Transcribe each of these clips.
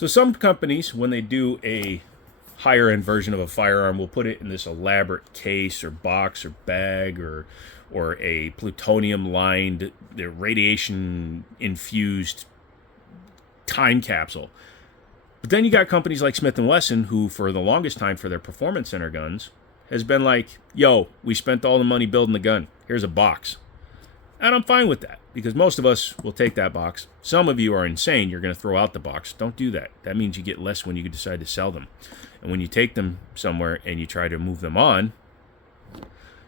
So some companies, when they do a higher end version of a firearm, will put it in this elaborate case or box or bag or a plutonium lined, radiation infused time capsule. But then you got companies like Smith & Wesson, who for the longest time for their performance center guns has been like, yo, we spent all the money building the gun. Here's a box. And I'm fine with that, because most of us will take that box. Some of you are insane. You're going to throw out the box. Don't do that. That means you get less when you decide to sell them. And when you take them somewhere and you try to move them on,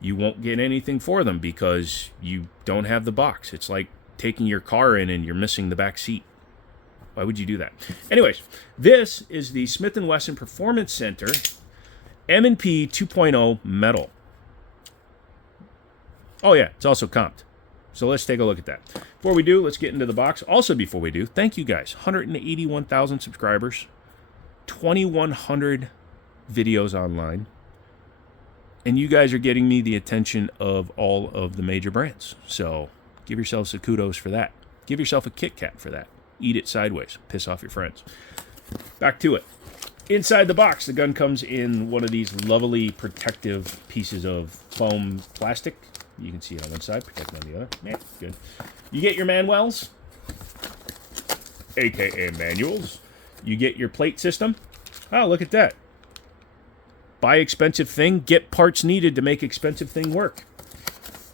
you won't get anything for them because you don't have the box. It's like taking your car in and you're missing the back seat. Why would you do that? Anyways, this is the Smith & Wesson Performance Center M&P 2.0 metal. Oh yeah, it's also comped. So let's take a look at that. Before we do, let's get into the box. Also before we do, thank you guys. 181,000 subscribers, 2,100 videos online, and you guys are getting me the attention of all of the major brands. So give yourselves a kudos for that. Give yourself a Kit Kat for that. Eat it sideways. Piss off your friends. Back to it. Inside the box, the gun comes in one of these lovely protective pieces of foam plastic. You can see it on one side, protected on the other. Yeah, good. You get your manuals, aka manuals. You get your plate system. Oh, look at that. Buy expensive thing, get parts needed to make expensive thing work.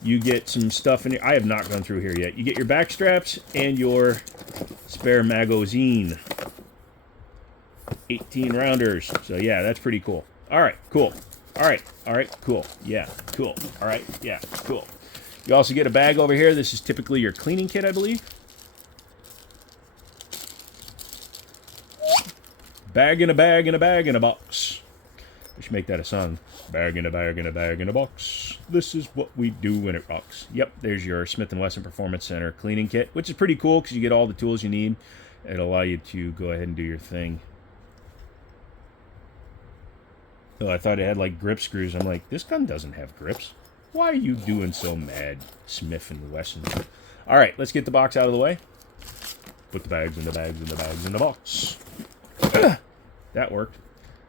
You get some stuff in here. I have not gone through here yet. You get your back straps and your spare magazine. 18 rounders. So yeah, that's pretty cool. All right, cool. All right, cool. Yeah, cool. All right, yeah, cool. You also get a bag over here. This is typically your cleaning kit, I believe. Bag in a bag in a bag in a box. We should make that a song. Bag in a bag in a bag in a box. This is what we do when it rocks. Yep, there's your Smith & Wesson Performance Center cleaning kit, which is pretty cool because you get all the tools you need. It'll allow you to go ahead and do your thing. Oh, I thought it had like grip screws. I'm like, this gun doesn't have grips. Why are you doing so mad, Smith & Wesson? All right, let's get the box out of the way. Put the bags in the bags in the bags in the box. That worked.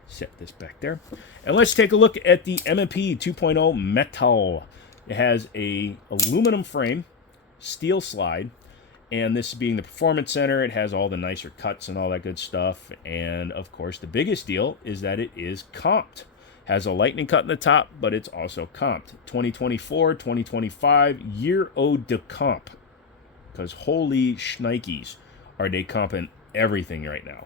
Set this back there. And let's take a look at the M&P 2.0 metal. It has a aluminum frame, steel slide, and this being the Performance Center, it has all the nicer cuts and all that good stuff. And of course, the biggest deal is that it is comped. Has a lightning cut in the top, but it's also comped. 2024, 2025, year ode to comp. Because holy shnikes, are they comping everything right now.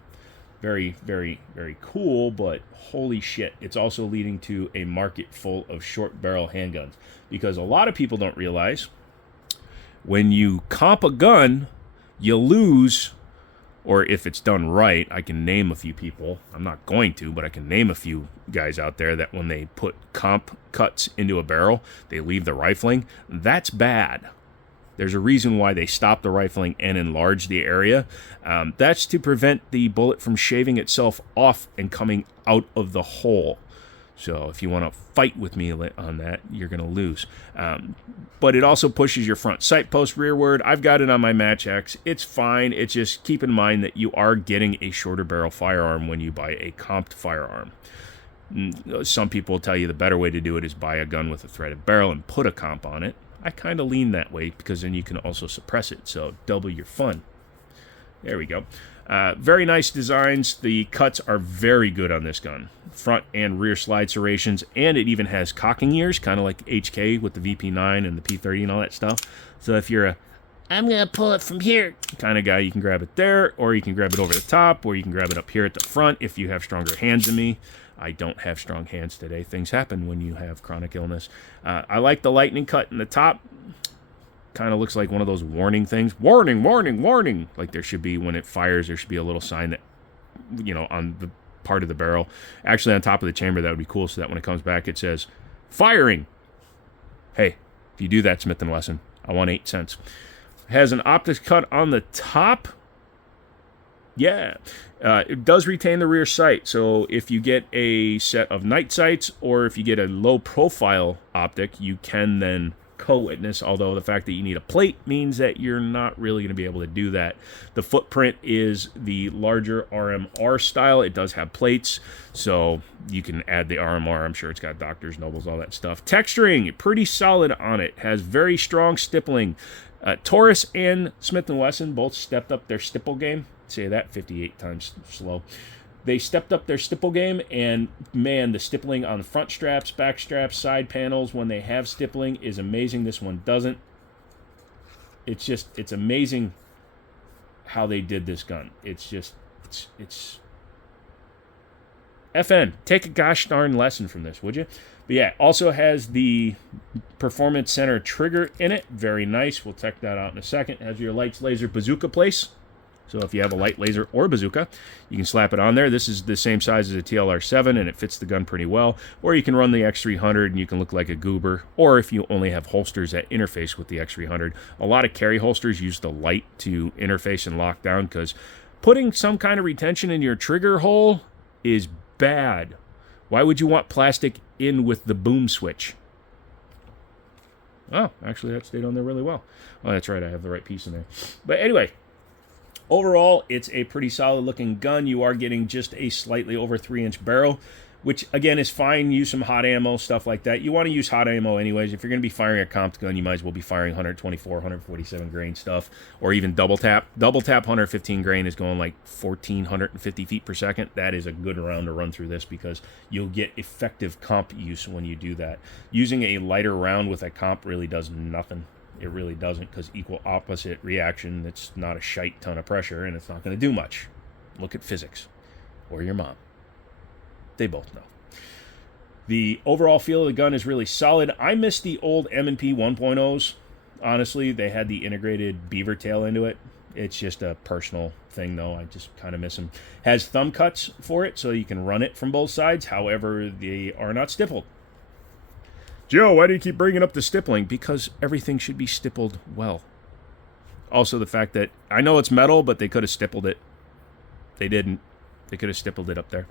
Very, very, very cool, but holy shit. It's also leading to a market full of short barrel handguns. Because a lot of people don't realize when you comp a gun, you lose, or if it's done right, I can name a few people. I'm not going to, but I can name a few guys out there that when they put comp cuts into a barrel, they leave the rifling. That's bad. There's a reason why they stop the rifling and enlarge the area. That's to prevent the bullet from shaving itself off and coming out of the hole. So if you want to fight with me on that, you're going to lose. But it also pushes your front sight post rearward. I've got it on my Match X. It's fine. It's just keep in mind that you are getting a shorter barrel firearm when you buy a comped firearm. Some people will tell you the better way to do it is buy a gun with a threaded barrel and put a comp on it. I kind of lean that way because then you can also suppress it, so double your fun. There we go. Very nice designs. The cuts are very good on this gun. Front and rear slide serrations, and it even has cocking ears, kind of like HK with the VP9 and the P30 and all that stuff. So if you're a, I'm going to pull it from here kind of guy, you can grab it there, or you can grab it over the top, or you can grab it up here at the front if you have stronger hands than me. I don't have strong hands today. Things happen when you have chronic illness. I like the lightning cut in the top. Kind of looks like one of those warning things. Warning, warning, warning. Like there should be, when it fires, there should be a little sign that, you know, on the part of the barrel. Actually, on top of the chamber, that would be cool, so that when it comes back, it says, firing. Hey, if you do that, Smith & Wesson, I want 8 cents. It has an optics cut on the top. Yeah, it does retain the rear sight, so if you get a set of night sights or if you get a low profile optic, you can then co-witness, although the fact that you need a plate means that you're not really going to be able to do that. The footprint is the larger RMR style. It does have plates, so you can add the RMR. I'm sure it's got Doctors, Nobles, all that stuff. Texturing, pretty solid on it. Has very strong stippling. Taurus and Smith & Wesson both stepped up their stipple game. Say that 58 times slow. They stepped up their stipple game, and man, the stippling on the front straps, back straps, side panels, when they have stippling, is amazing. This one doesn't. It's amazing how they did this gun. It's FN. Take a gosh darn lesson from this, would you? But yeah, also has the Performance Center trigger in it. Very nice. We'll check that out in a second. Has your lights, laser, bazooka place. So if you have a light laser or bazooka, you can slap it on there. This is the same size as a TLR7, and it fits the gun pretty well. Or you can run the X300, and you can look like a goober. Or if you only have holsters that interface with the X300. A lot of carry holsters use the light to interface and lock down, because putting some kind of retention in your trigger hole is bad. Why would you want plastic in with the boom switch? Oh, actually, that stayed on there really well. Oh, that's right. I have the right piece in there. But anyway, overall, it's a pretty solid looking gun. You are getting just a slightly over 3-inch barrel, which again is fine. Use some hot ammo, stuff like that. You want to use hot ammo anyways. If you're going to be firing a comp gun, you might as well be firing 124, 147 grain stuff, or even double tap. Double tap 115 grain is going like 1,450 feet per second. That is a good round to run through this, because you'll get effective comp use when you do that. Using a lighter round with a comp really does nothing. It really doesn't, because equal opposite reaction. It's not a shite ton of pressure, and it's not going to do much. Look at physics. Or your mom. They both know. The overall feel of the gun is really solid. I miss the old M&P 1.0s. Honestly, they had the integrated beaver tail into it. It's just a personal thing, though. I just kind of miss them. Has thumb cuts for it, so you can run it from both sides. However, they are not stippled. Joe, why do you keep bringing up the stippling? Because everything should be stippled well. Also, the fact that I know it's metal, but they could have stippled it. They didn't. They could have stippled it up there.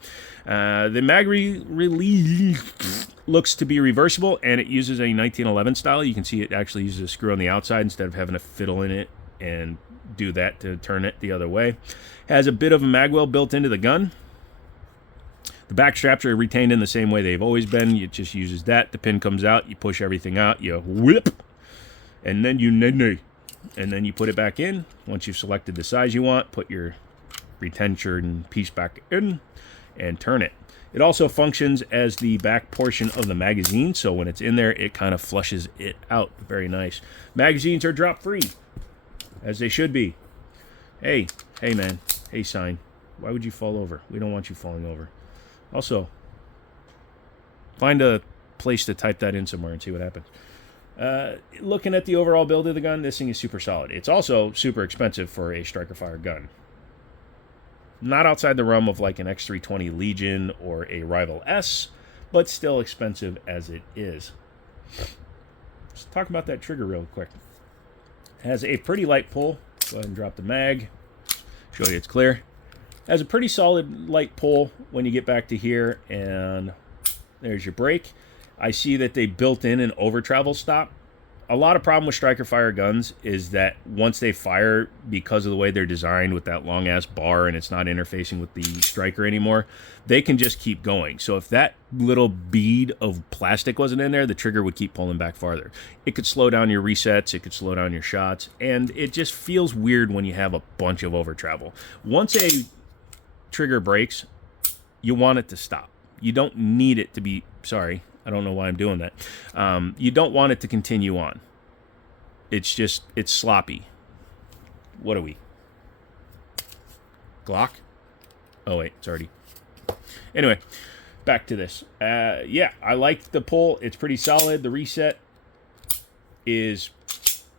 The mag release looks to be reversible, and it uses a 1911 style. You can see it actually uses a screw on the outside instead of having to fiddle in it and do that to turn it the other way. Has a bit of a mag well built into the gun. The back straps are retained in the same way they've always been. It just uses that. The pin comes out. You push everything out. You whip. And then you nay-nay. And then you put it back in. Once you've selected the size you want, put your retention piece back in and turn it. It also functions as the back portion of the magazine. So when it's in there, it kind of flushes it out. Very nice. Magazines are drop-free, as they should be. Hey man. Hey, sign. Why would you fall over? We don't want you falling over. Also, find a place to type that in somewhere and see what happens. Looking at the overall build of the gun, this thing is super solid. It's also super expensive for a striker fire gun. Not outside the realm of like an X320 Legion or a Rival S, but still expensive as it is. Let's talk about that trigger real quick. It has a pretty light pull. Go ahead and drop the mag. Show you it's clear. Has a pretty solid light pull when you get back to here, and there's your brake. I see that they built in an over travel stop. A lot of problem with striker fire guns is that once they fire, because of the way they're designed with that long ass bar and it's not interfacing with the striker anymore, they can just keep going. So if that little bead of plastic wasn't in there, the trigger would keep pulling back farther. It could slow down your resets, it could slow down your shots, and it just feels weird when you have a bunch of over travel. Once a trigger breaks, you want it to stop. You don't need it to be, sorry, I don't know why I'm doing that. You don't want it to continue on. It's sloppy. What are we? Glock? Oh wait, it's already. Anyway, back to this. Yeah, I like the pull. It's pretty solid. The reset is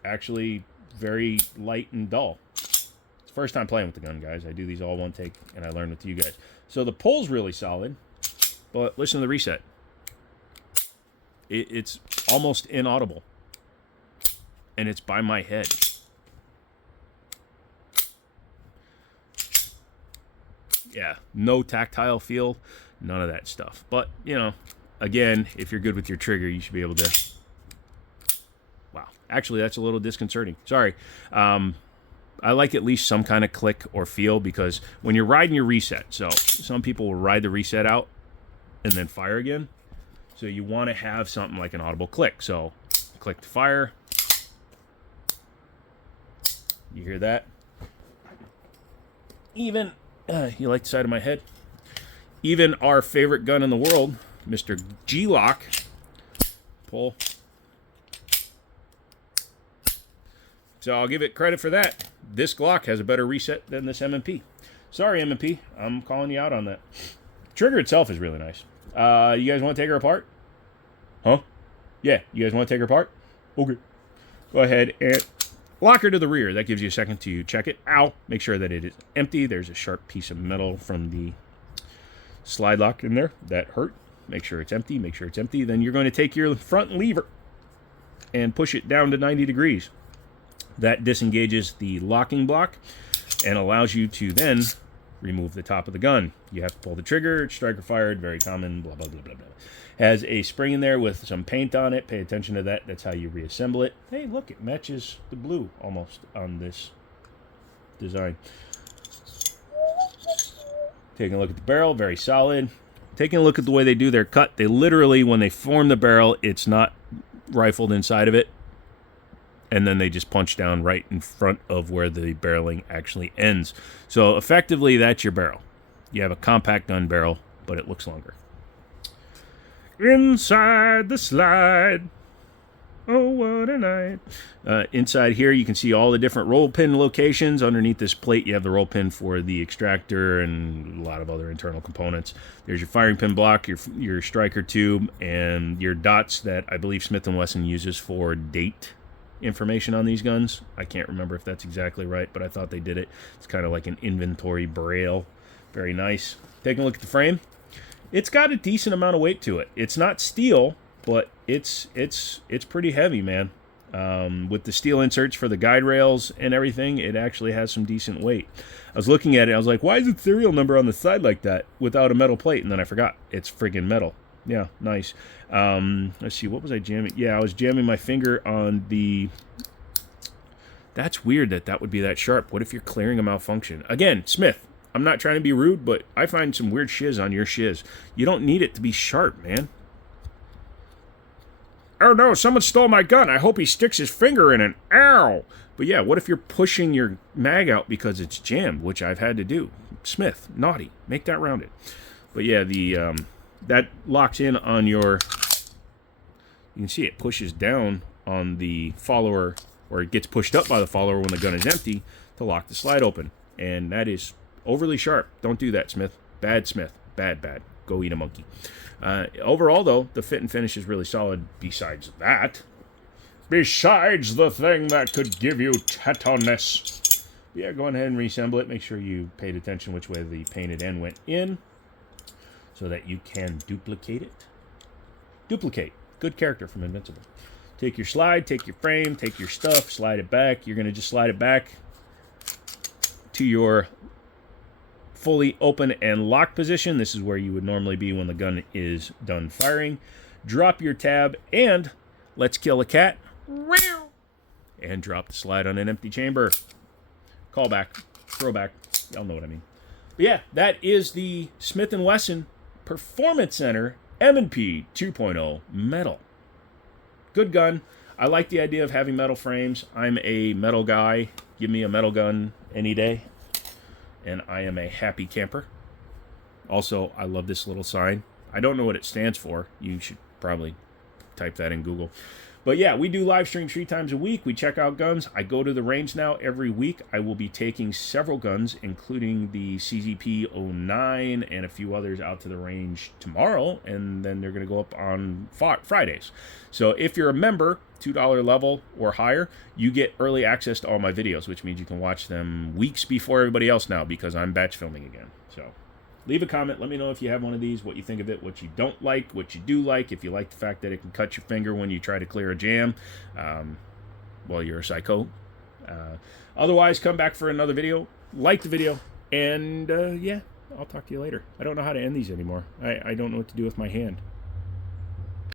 actually very light and dull. First time playing with the gun, guys. I do these all one take, and I learn with you guys. So the pull's really solid, but listen to the reset. It's almost inaudible, and it's by my head. Yeah, no tactile feel, none of that stuff. But, you know, again, if you're good with your trigger, you should be able to Actually, that's a little disconcerting. Sorry. I like at least some kind of click or feel, because when you're riding your reset, so some people will ride the reset out and then fire again. So you want to have something like an audible click. So click to fire. You hear that? Even, you like the side of my head? Even our favorite gun in the world, Mr. G-Lock, pull. So I'll give it credit for that. This Glock has a better reset than this M&P. Sorry, M&P. I'm calling you out on that. Trigger itself is really nice. You guys want to take her apart? Huh? Yeah, you guys want to take her apart? Okay. Go ahead and lock her to the rear. That gives you a second to check it. Ow. Make sure that it is empty. There's a sharp piece of metal from the slide lock in there. That hurt. Make sure it's empty. Make sure it's empty. Then you're going to take your front lever and push it down to 90 degrees. That disengages the locking block and allows you to then remove the top of the gun. You have to pull the trigger. Striker fired. Very common. Blah, blah, blah, blah, blah. Has a spring in there with some paint on it. Pay attention to that. That's how you reassemble it. Hey, look, it matches the blue almost on this design. Taking a look at the barrel. Very solid. Taking a look at the way they do their cut. They literally, when they form the barrel, it's not rifled inside of it. And then they just punch down right in front of where the barreling actually ends. So effectively, that's your barrel. You have a compact gun barrel, but it looks longer. Inside the slide. Oh, what a night. Inside here, you can see all the different roll pin locations. Underneath this plate, you have the roll pin for the extractor and a lot of other internal components. There's your firing pin block, your striker tube, and your dots that I believe Smith & Wesson uses for date information on these guns. I can't remember if that's exactly right, but I thought they did it. It's kind of like an inventory braille. Very nice. Taking a look at the frame. It's got a decent amount of weight to it. It's not steel, but it's pretty heavy, man. With the steel inserts for the guide rails and everything, it actually has some decent weight. I was looking at it, I was like, why is the serial number on the side like that without a metal plate? And then I forgot. It's friggin' metal. Yeah, nice. Let's see, what was I jamming? Yeah, I was jamming my finger on the... That's weird that would be that sharp. What if you're clearing a malfunction? Again, Smith, I'm not trying to be rude, but I find some weird shiz on your shiz. You don't need it to be sharp, man. Oh no, someone stole my gun. I hope he sticks his finger in it. Ow! But yeah, what if you're pushing your mag out because it's jammed, which I've had to do? Smith, naughty. Make that rounded. But yeah, the... that locks in on your, you can see it pushes down on the follower, or it gets pushed up by the follower when the gun is empty to lock the slide open. And that is overly sharp. Don't do that, Smith. Bad Smith. Bad, bad. Go eat a monkey. Overall, though, the fit and finish is really solid besides that. Besides the thing that could give you tetanus. Yeah, go ahead and reassemble it. Make sure you paid attention which way the painted end went in, so that you can duplicate it. Duplicate. Good character from Invincible. Take your slide, take your frame, take your stuff, slide it back. You're going to just slide it back to your fully open and locked position. This is where you would normally be when the gun is done firing. Drop your tab and let's kill a cat. And drop the slide on an empty chamber. Call back. Throwback. Y'all know what I mean. But yeah, that is the Smith & Wesson Performance Center M&P 2.0 metal. Good gun. I like the idea of having metal frames. I'm a metal guy. Give me a metal gun any day, and I am a happy camper. Also, I love this little sign. I don't know what it stands for. You should probably type that in Google. But yeah, we do live stream 3 times a week. We check out guns. I go to the range now every week. I will be taking several guns, including the CZP-09 and a few others out to the range tomorrow, and then they're going to go up on Fridays. So if you're a member, $2 level or higher, you get early access to all my videos, which means you can watch them weeks before everybody else now because I'm batch filming again. So leave a comment. Let me know if you have one of these, what you think of it, what you don't like, what you do like. If you like the fact that it can cut your finger when you try to clear a jam, well, you're a psycho. Otherwise, come back for another video. Like the video. And, yeah, I'll talk to you later. I don't know how to end these anymore. I don't know what to do with my hand.